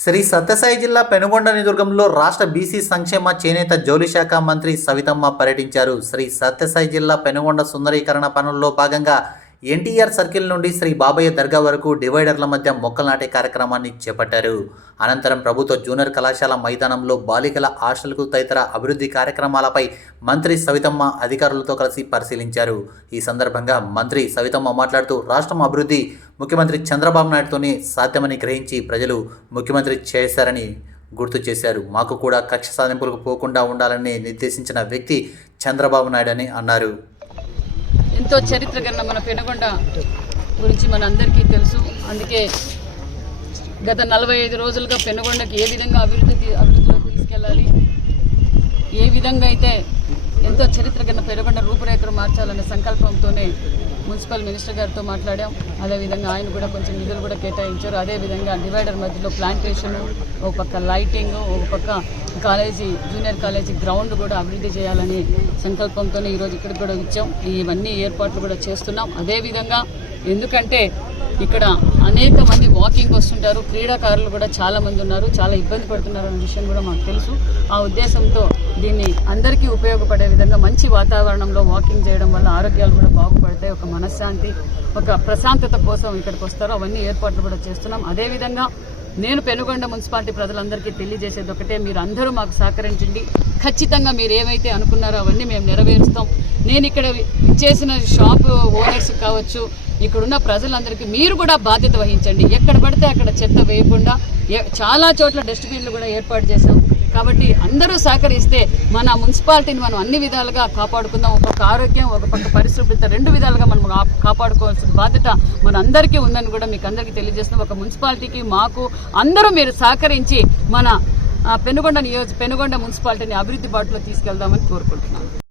శ్రీ సత్యసాయి జిల్లా పెనుగొండ నిదుర్గంలో రాష్ట్ర బీసీ సంక్షేమ చేనేత జౌలి శాఖ మంత్రి సవితమ్మ పర్యటించారు. శ్రీ సత్యసాయి జిల్లా పెనుగొండ సుందరీకరణ పనుల్లో భాగంగా ఎన్టీఆర్ సర్కిల్ నుండి శ్రీ బాబయ్య దర్గా వరకు డివైడర్ల మధ్య మొక్కలు నాటే కార్యక్రమాన్ని చేపట్టారు. అనంతరం ప్రభుత్వ జూనియర్ కళాశాల మైదానంలో బాలికల హాస్టల్కు తదితర అభివృద్ధి కార్యక్రమాలపై మంత్రి సవితమ్మ అధికారులతో కలిసి పరిశీలించారు. ఈ సందర్భంగా మంత్రి సవితమ్మ మాట్లాడుతూ రాష్ట్రం అభివృద్ధి ముఖ్యమంత్రి చంద్రబాబు నాయుడుతోనే సాధ్యమని గ్రహించి ప్రజలు ముఖ్యమంత్రి చేశారని గుర్తు చేశారు. మాకు కూడా కక్ష సాధింపులకు పోకుండా ఉండాలని నిర్దేశించిన వ్యక్తి చంద్రబాబు నాయుడు అని అన్నారు. ఎంతో చరిత్ర కన్నా మన పెనుగొండ గురించి మన అందరికీ తెలుసు. అందుకే గత నలభై ఐదు రోజులుగా పెనుగొండకి ఏ విధంగా అభివృద్ధి అభివృద్ధిలో తీసుకెళ్ళాలి? ఏ విధంగా అయితే ఎంతో చరిత్ర మార్చాలనే సంకల్పంతోనే మున్సిపల్ మినిస్టర్ గారితో మాట్లాడాం. అదేవిధంగా ఆయన కూడా కొంచెం నిధులు కూడా కేటాయించారు. అదేవిధంగా డివైడర్ మధ్యలో ప్లాంటేషన్ ఒక పక్క లైటింగ్ ఒక పక్క కాలేజీ జూనియర్ కాలేజీ గ్రౌండ్ కూడా అభివృద్ధి చేయాలని సంకల్పంతోనే ఈరోజు ఇక్కడికి కూడా ఇచ్చాం ఇవన్నీ ఏర్పాట్లు కూడా చేస్తున్నాం. అదేవిధంగా ఎందుకంటే ఇక్కడ అనేక మంది వాకింగ్ వస్తుంటారు. క్రీడాకారులు కూడా చాలామంది ఉన్నారు. చాలా ఇబ్బంది పడుతున్నారు అనే విషయం కూడా మాకు తెలుసు. ఆ ఉద్దేశంతో దీన్ని అందరికీ ఉపయోగపడే విధంగా మంచి వాతావరణంలో వాకింగ్ చేయడం వల్ల ఆరోగ్యాలు కూడా బాగుపడతాయి. ఒక మనశ్శాంతి ఒక ప్రశాంతత కోసం ఇక్కడికి వస్తారు. అవన్నీ ఏర్పాట్లు కూడా చేస్తున్నాం. అదేవిధంగా నేను పెనుగొండ మున్సిపాలిటీ ప్రజలందరికీ తెలియజేసేది ఒకటే మీరు అందరూ మాకు సహకరించండి. ఖచ్చితంగా మీరు ఏమైతే అనుకున్నారో అవన్నీ మేము నెరవేరుస్తాం. నేను ఇక్కడ చేసిన షాప్ ఓనర్స్ కావచ్చు ఇక్కడున్న ప్రజలందరికీ మీరు కూడా బాధ్యత వహించండి. ఎక్కడ పడితే అక్కడ చెత్త వేయకుండా చాలా చోట్ల డస్ట్బిన్లు కూడా ఏర్పాటు చేశాం. కాబట్టి అందరూ సహకరిస్తే మన మున్సిపాలిటీని మనం అన్ని విధాలుగా కాపాడుకుందాం. ఒక పక్క ఆరోగ్యం ఒక పక్క పరిశుభ్రత రెండు విధాలుగా మనం కాపాడుకోవాల్సిన బాధ్యత మన అందరికీ ఉందని కూడా మీకు అందరికీ తెలియజేస్తున్నాం. ఒక మున్సిపాలిటీకి మాకు అందరూ మీరు సహకరించి మన పెనుగొండ నియోజక పెనుగొండ మున్సిపాలిటీని అభివృద్ధి బాటలో తీసుకెళ్దామని కోరుకుంటున్నాను